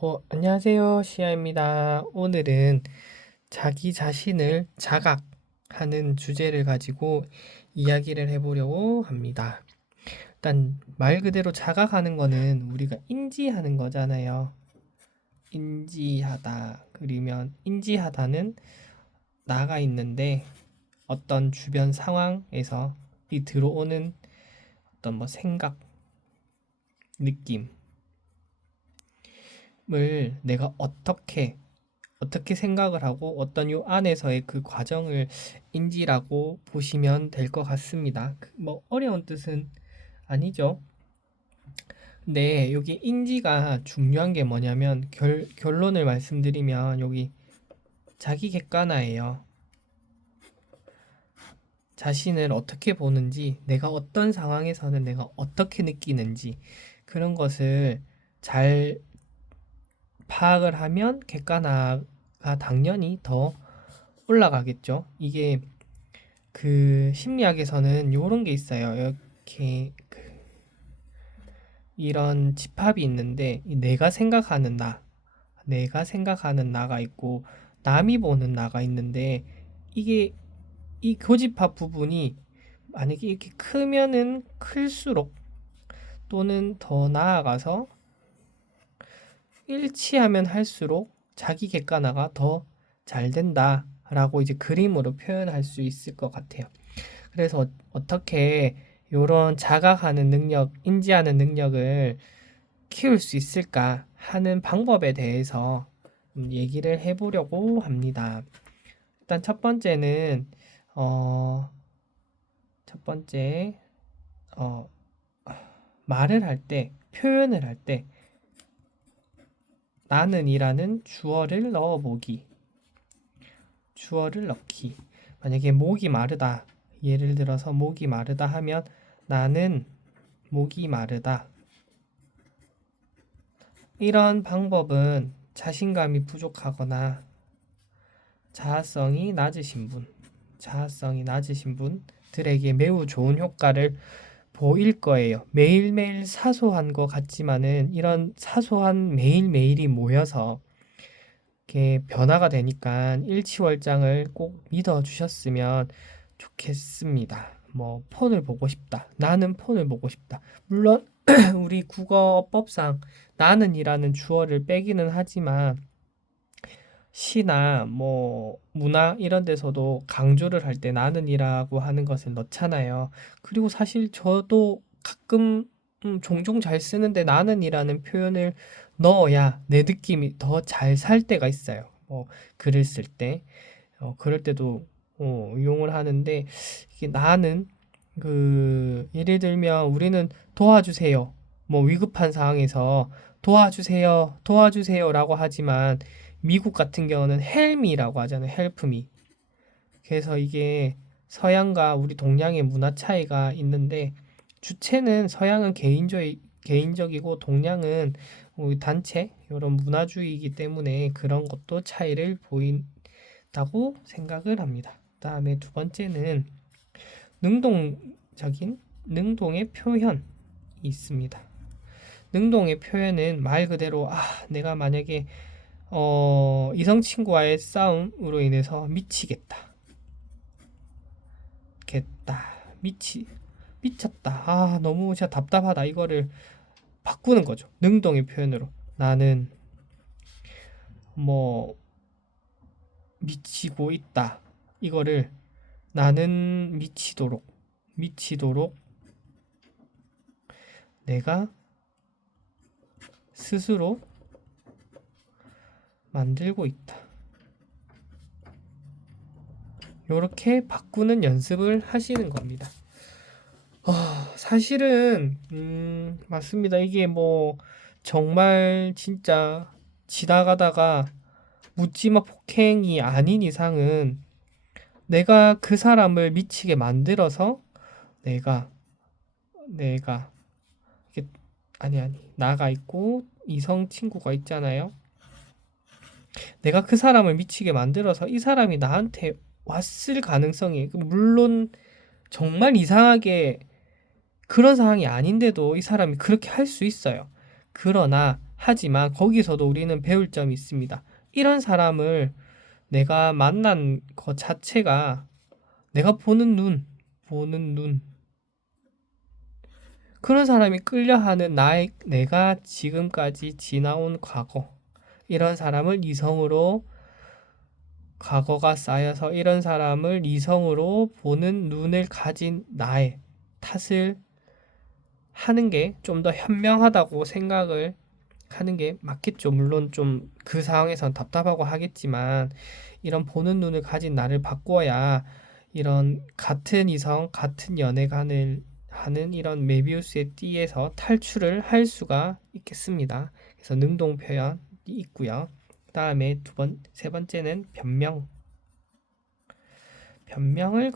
안녕하세요. 시아입니다. 오늘은 자기 자신을 자각하는 주제를 가지고 이야기를 해보려고 합니다. 일단 말 그대로 자각하는 거는 우리가 인지하는 거잖아요. 인지하다. 그러면 인지하다는 나가 있는데 어떤 주변 상황에서 이 들어오는 어떤 뭐 생각, 느낌을 내가 어떻게 생각을 하고 어떤 요 안에서의 그 과정을 인지라고 보시면 될 것 같습니다. 뭐 어려운 뜻은 아니죠. 근데 여기 인지가 중요한 게 뭐냐면 결론을 말씀드리면 여기 자기 객관화예요. 자신을 어떻게 보는지, 내가 어떤 상황에서는 내가 어떻게 느끼는지 그런 것을 잘 파악을 하면 객관화가 당연히 더 올라가겠죠. 이게 그 심리학에서는 요런 게 있어요. 이렇게 이런 집합이 있는데 내가 생각하는 나가 있고 남이 보는 나가 있는데 이게 이 교집합 부분이 만약에 이렇게 크면은 클수록 또는 더 나아가서 일치하면 할수록 자기 객관화가 더 잘 된다라고 이제 그림으로 표현할 수 있을 것 같아요. 그래서 어떻게 이런 자각하는 능력, 인지하는 능력을 키울 수 있을까 하는 방법에 대해서 얘기를 해보려고 합니다. 일단 첫 번째는 어, 첫 번째 어, 말을 할 때, 표현을 할 때 나는이라는 주어를 넣어보기. 주어를 넣기. 만약에 목이 마르다. 예를 들어서 목이 마르다 하면 나는 목이 마르다. 이런 방법은 자신감이 부족하거나 자아성이 낮으신 분들에게 매우 좋은 효과를 보일 거예요. 매일매일 사소한 것 같지만은 이런 사소한 매일매일이 모여서 이렇게 변화가 되니까 일치월장을 꼭 믿어 주셨으면 좋겠습니다. 뭐 폰을 보고 싶다. 나는 폰을 보고 싶다. 물론 우리 국어법상 나는이라는 주어를 빼기는 하지만 시나 뭐 문화 이런 데서도 강조를 할 때 나는이라고 하는 것을 넣잖아요. 그리고 사실 저도 가끔 종종 잘 쓰는데 나는이라는 표현을 넣어야 내 느낌이 더 잘 살 때가 있어요. 뭐 글을 쓸 때, 그럴 때도 이용을 하는데 이게 나는 그 예를 들면 우리는 도와주세요. 뭐 위급한 상황에서 도와주세요라고 하지만 미국 같은 경우는 helpme라고 하잖아요. help me. 그래서 이게 서양과 우리 동양의 문화 차이가 있는데 주체는 서양은 개인적이고 동양은 우리 단체 이런 문화주의이기 때문에 그런 것도 차이를 보인다고 생각을 합니다. 그다음에 두 번째는 능동적인 능동의 표현이 있습니다. 능동의 표현은 말 그대로 내가 만약에 이성 친구와의 싸움으로 인해서 미치겠다. 미쳤다. 너무 진짜 답답하다. 이거를 바꾸는 거죠. 능동의 표현으로. 나는 뭐 미치고 있다. 이거를 나는 미치도록 내가 스스로 만들고 있다. 요렇게 바꾸는 연습을 하시는 겁니다. 사실은 맞습니다. 이게 뭐 정말 진짜 지나가다가 묻지마 폭행이 아닌 이상은 내가 그 사람을 미치게 만들어서 내가 이게 아니 나가 있고 이성 친구가 있잖아요. 내가 그 사람을 미치게 만들어서 이 사람이 나한테 왔을 가능성이 물론 정말 이상하게 그런 상황이 아닌데도 이 사람이 그렇게 할 수 있어요. 그러나 하지만 거기서도 우리는 배울 점이 있습니다. 이런 사람을 내가 만난 것 자체가 내가 보는 눈, 그런 사람이 끌려하는 내가 지금까지 지나온 과거, 이런 사람을 이성으로, 과거가 쌓여서 이런 사람을 이성으로 보는 눈을 가진 나의 탓을 하는 게 좀 더 현명하다고 생각을 하는 게 맞겠죠. 물론 좀 그 상황에선 답답하고 하겠지만, 이런 보는 눈을 가진 나를 바꿔야 이런 같은 이성, 같은 연애관을 하는 이런 메비우스의 띠에서 탈출을 할 수가 있겠습니다. 그래서 능동 표현이 있고요. 그다음에 세 번째는 변명을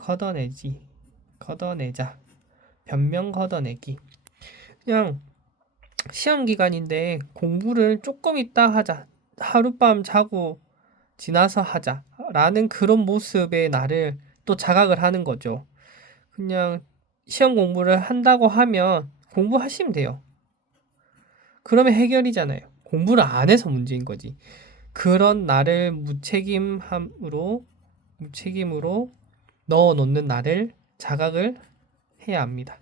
걷어내자. 변명 걷어내기. 그냥 시험 기간인데 공부를 조금 이따 하자. 하룻밤 자고 지나서 하자. 라는 그런 모습의 나를 또 자각을 하는 거죠. 그냥 시험 공부를 한다고 하면 공부하시면 돼요. 그러면 해결이잖아요. 공부를 안 해서 문제인 거지. 그런 나를 무책임으로 넣어 놓는 나를 자각을 해야 합니다.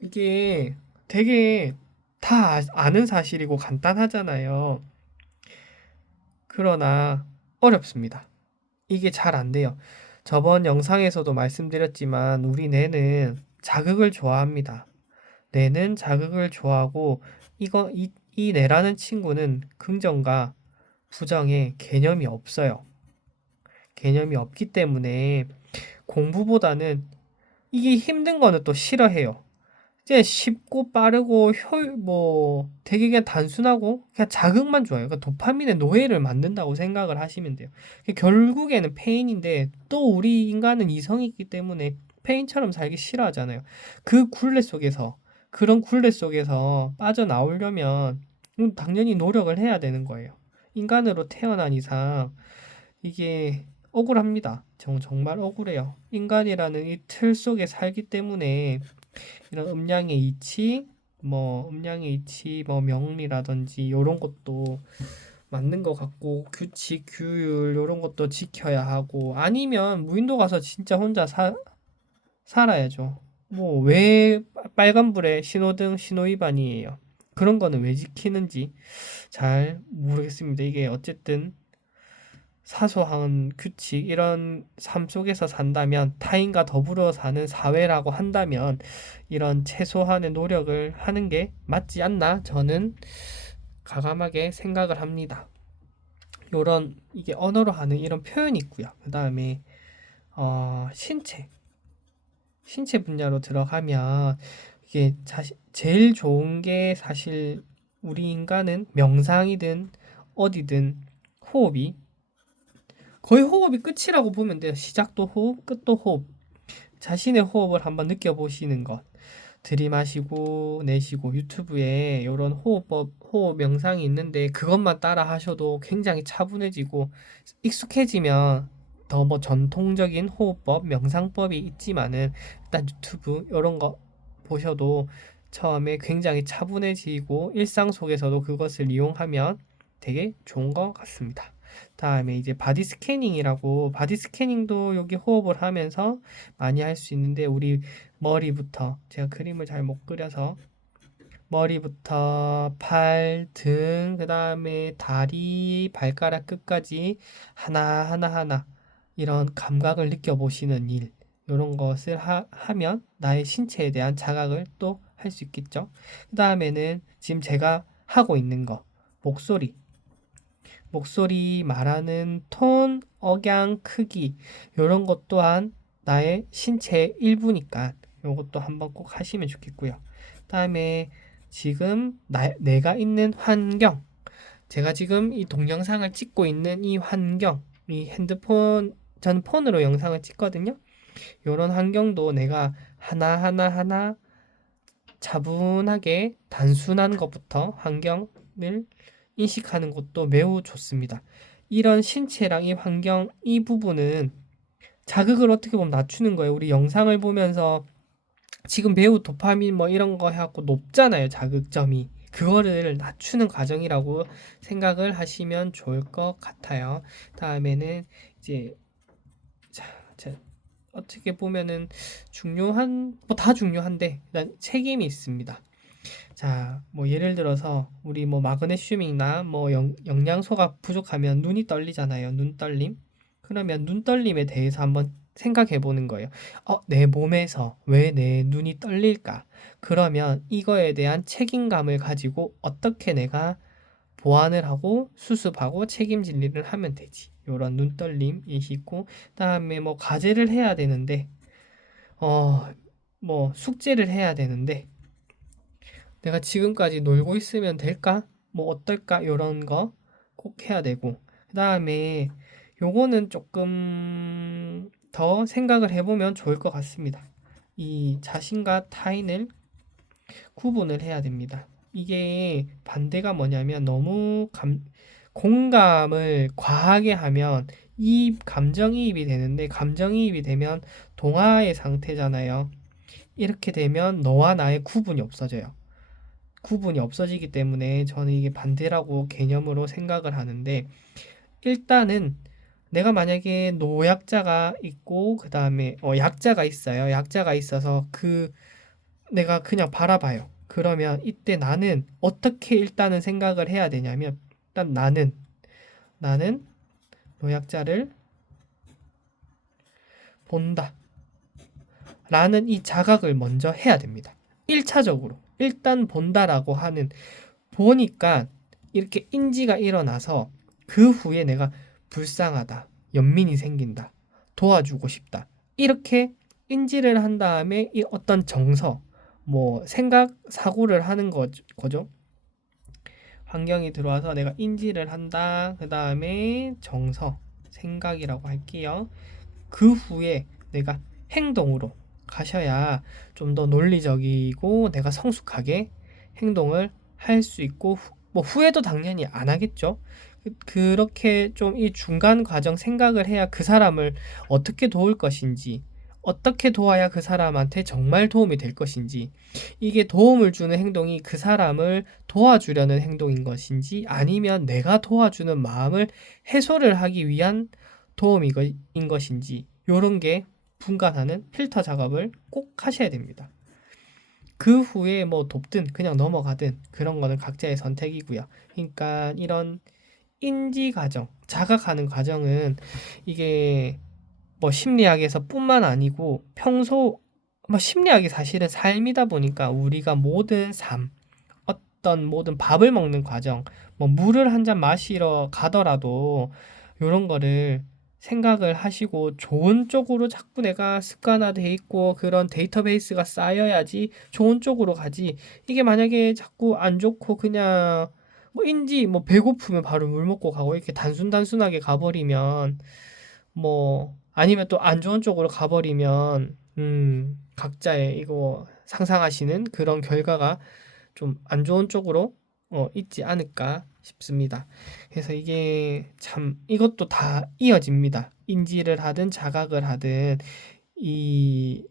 이게 되게 다 아는 사실이고 간단하잖아요. 그러나 어렵습니다. 이게 잘 안 돼요. 저번 영상에서도 말씀드렸지만 우리 뇌는 자극을 좋아합니다. 뇌는 자극을 좋아하고 이 뇌라는 친구는 긍정과 부정의 개념이 없어요. 개념이 없기 때문에 공부보다는 이게 힘든 거는 또 싫어해요. 이제 쉽고 빠르고 되게 그냥 단순하고 그냥 자극만 좋아요. 그러니까 도파민의 노예를 만든다고 생각을 하시면 돼요. 결국에는 페인인데 또 우리 인간은 이성이 있기 때문에 페인처럼 살기 싫어하잖아요. 그런 굴레 속에서 빠져나오려면 당연히 노력을 해야 되는 거예요. 인간으로 태어난 이상 이게 억울합니다. 정말 억울해요. 인간이라는 이 틀 속에 살기 때문에 이런 음양의 이치, 뭐 명리라든지 이런 것도 맞는 것 같고, 규칙, 규율 이런 것도 지켜야 하고, 아니면 무인도 가서 진짜 혼자 살아야죠. 뭐 왜 빨간불에 신호등 신호 위반이에요. 그런 거는 왜 지키는지 잘 모르겠습니다. 이게 어쨌든 사소한 규칙, 이런 삶 속에서 산다면, 타인과 더불어 사는 사회라고 한다면 이런 최소한의 노력을 하는 게 맞지 않나 저는 가감하게 생각을 합니다. 이게 언어로 하는 이런 표현이 있고요. 그 다음에 신체 분야로 들어가면 이게 제일 좋은 게 사실 우리 인간은 명상이든 어디든 호흡이 거의 호흡이 끝이라고 보면 돼요. 시작도 호흡, 끝도 호흡. 자신의 호흡을 한번 느껴보시는 것. 들이마시고 내쉬고, 유튜브에 이런 호흡 명상이 있는데 그것만 따라 하셔도 굉장히 차분해지고, 익숙해지면 더 뭐 전통적인 호흡법, 명상법이 있지만은 일단 유튜브 이런 거 보셔도 처음에 굉장히 차분해지고 일상 속에서도 그것을 이용하면 되게 좋은 것 같습니다. 다음에 이제 바디 스캐닝이라고, 바디 스캐닝도 여기 호흡을 하면서 많이 할 수 있는데, 우리 머리부터, 제가 그림을 잘 못 그려서 머리부터 팔, 등, 그 다음에 다리, 발가락 끝까지 하나 이런 감각을 느껴보시는 일, 이런 것을 하면 나의 신체에 대한 자각을 또 할 수 있겠죠. 그 다음에는 지금 제가 하고 있는 거, 목소리 말하는 톤, 억양, 크기, 이런 것 또한 나의 신체의 일부니까 이것도 한번 꼭 하시면 좋겠고요. 그다음에 지금 내가 있는 환경, 제가 지금 이 동영상을 찍고 있는 이 환경, 이 핸드폰, 저는 폰으로 영상을 찍거든요. 이런 환경도 내가 하나 차분하게 단순한 것부터 환경을 인식하는 것도 매우 좋습니다. 이런 신체랑 이 환경, 이 부분은 자극을 어떻게 보면 낮추는 거예요. 우리 영상을 보면서 지금 매우 도파민 뭐 이런 거 해갖고 높잖아요. 자극점이. 그거를 낮추는 과정이라고 생각을 하시면 좋을 것 같아요. 다음에는 이제 자, 어떻게 보면은 중요한 뭐 다 중요한데 일단 책임이 있습니다. 자, 뭐 예를 들어서 우리 뭐 마그네슘이나 뭐 영양소가 부족하면 눈이 떨리잖아요. 눈 떨림. 그러면 눈 떨림에 대해서 한번 생각해 보는 거예요. 내 몸에서 왜 내 눈이 떨릴까? 그러면 이거에 대한 책임감을 가지고 어떻게 내가 보완을 하고 수습하고 책임질 일을 하면 되지. 요런 눈 떨림이 있고, 그다음에 뭐 과제를 해야 되는데, 어, 뭐 숙제를 해야 되는데, 내가 지금까지 놀고 있으면 될까? 뭐 어떨까? 요런 거 꼭 해야 되고, 그다음에 요거는 조금 더 생각을 해보면 좋을 것 같습니다. 이 자신과 타인을 구분을 해야 됩니다. 이게 반대가 뭐냐면 너무 공감을 과하게 하면 감정이입이 되는데, 감정이입이 되면 동화의 상태잖아요. 이렇게 되면 너와 나의 구분이 없어져요. 구분이 없어지기 때문에 저는 이게 반대라고 개념으로 생각을 하는데, 일단은 내가 만약에 노약자가 있고 그 다음에 약자가 있어요. 약자가 있어서 내가 그냥 바라봐요. 그러면 이때 나는 어떻게 일단은 생각을 해야 되냐면, 일단 나는 노약자를 본다 라는 이 자각을 먼저 해야 됩니다. 1차적으로 일단 본다라고 하는, 보니까 이렇게 인지가 일어나서 그 후에 내가 불쌍하다, 연민이 생긴다, 도와주고 싶다, 이렇게 인지를 한 다음에 이 어떤 정서, 뭐 생각, 사고를 하는 거죠. 환경이 들어와서 내가 인지를 한다. 그 다음에 정서, 생각이라고 할게요. 그 후에 내가 행동으로 가셔야 좀 더 논리적이고 내가 성숙하게 행동을 할 수 있고, 뭐 후회도 당연히 안 하겠죠. 그렇게 좀 이 중간 과정 생각을 해야 그 사람을 어떻게 도울 것인지, 어떻게 도와야 그 사람한테 정말 도움이 될 것인지, 이게 도움을 주는 행동이 그 사람을 도와주려는 행동인 것인지, 아니면 내가 도와주는 마음을 해소를 하기 위한 도움인 것인지, 요런 게 분간하는 필터 작업을 꼭 하셔야 됩니다. 그 후에 뭐 돕든 그냥 넘어가든 그런 거는 각자의 선택이고요. 그러니까 이런 인지 과정, 자각하는 과정은 이게 뭐 심리학에서 뿐만 아니고 평소, 뭐 심리학이 사실은 삶이다 보니까 우리가 모든 삶, 어떤 모든 밥을 먹는 과정, 뭐 물을 한 잔 마시러 가더라도 이런 거를 생각을 하시고 좋은 쪽으로 자꾸 내가 습관화돼 있고 그런 데이터베이스가 쌓여야지 좋은 쪽으로 가지. 이게 만약에 자꾸 안 좋고 그냥 뭐 배고프면 바로 물 먹고 가고 이렇게 단순하게 가버리면, 뭐 아니면 또 안 좋은 쪽으로 가버리면 각자의 이거 상상하시는 그런 결과가 좀 안 좋은 쪽으로 있지 않을까 싶습니다. 그래서 이게 참 이것도 다 이어집니다. 인지를 하든 자각을 하든 이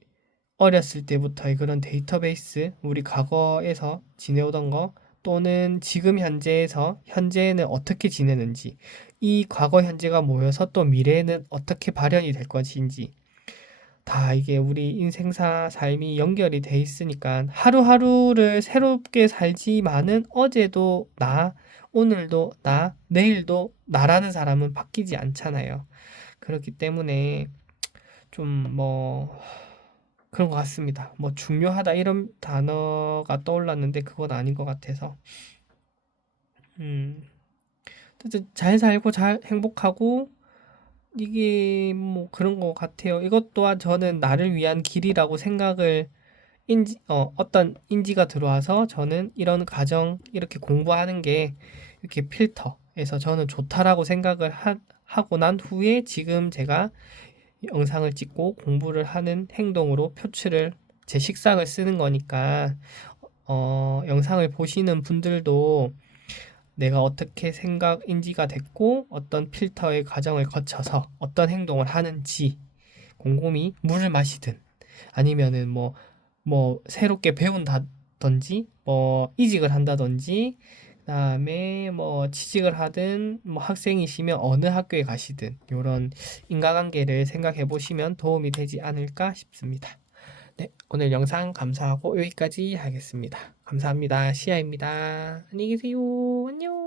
어렸을 때부터의 그런 데이터베이스, 우리 과거에서 지내오던 거 또는 지금 현재에는 어떻게 지내는지, 이 과거 현재가 모여서 또 미래에는 어떻게 발현이 될 것인지, 다 이게 우리 인생사 삶이 연결이 돼 있으니까 하루하루를 새롭게 살지만은 어제도 나, 오늘도 나, 내일도 나라는 사람은 바뀌지 않잖아요. 그렇기 때문에 좀 뭐 그런 것 같습니다. 뭐 중요하다 이런 단어가 떠올랐는데 그건 아닌 것 같아서, 음, 어쨌든 잘 살고 잘 행복하고 이게 뭐 그런 것 같아요. 이것 또한 저는 나를 위한 길이라고 생각을, 어떤 인지가 들어와서 저는 이런 과정 이렇게 공부하는 게 이렇게 필터에서 저는 좋다라고 생각을 하고 난 후에 지금 제가 영상을 찍고 공부를 하는 행동으로 표출을, 제 식상을 쓰는 거니까 영상을 보시는 분들도 내가 어떻게 생각 인지가 됐고 어떤 필터의 과정을 거쳐서 어떤 행동을 하는지, 곰곰이 물을 마시든 아니면은 뭐 새롭게 배운다든지 뭐 이직을 한다든지 그다음에 뭐 취직을 하든 뭐 학생이시면 어느 학교에 가시든 요런 인과관계를 생각해 보시면 도움이 되지 않을까 싶습니다. 네, 오늘 영상 감사하고 여기까지 하겠습니다. 감사합니다. 시아입니다. 안녕히 계세요. 안녕.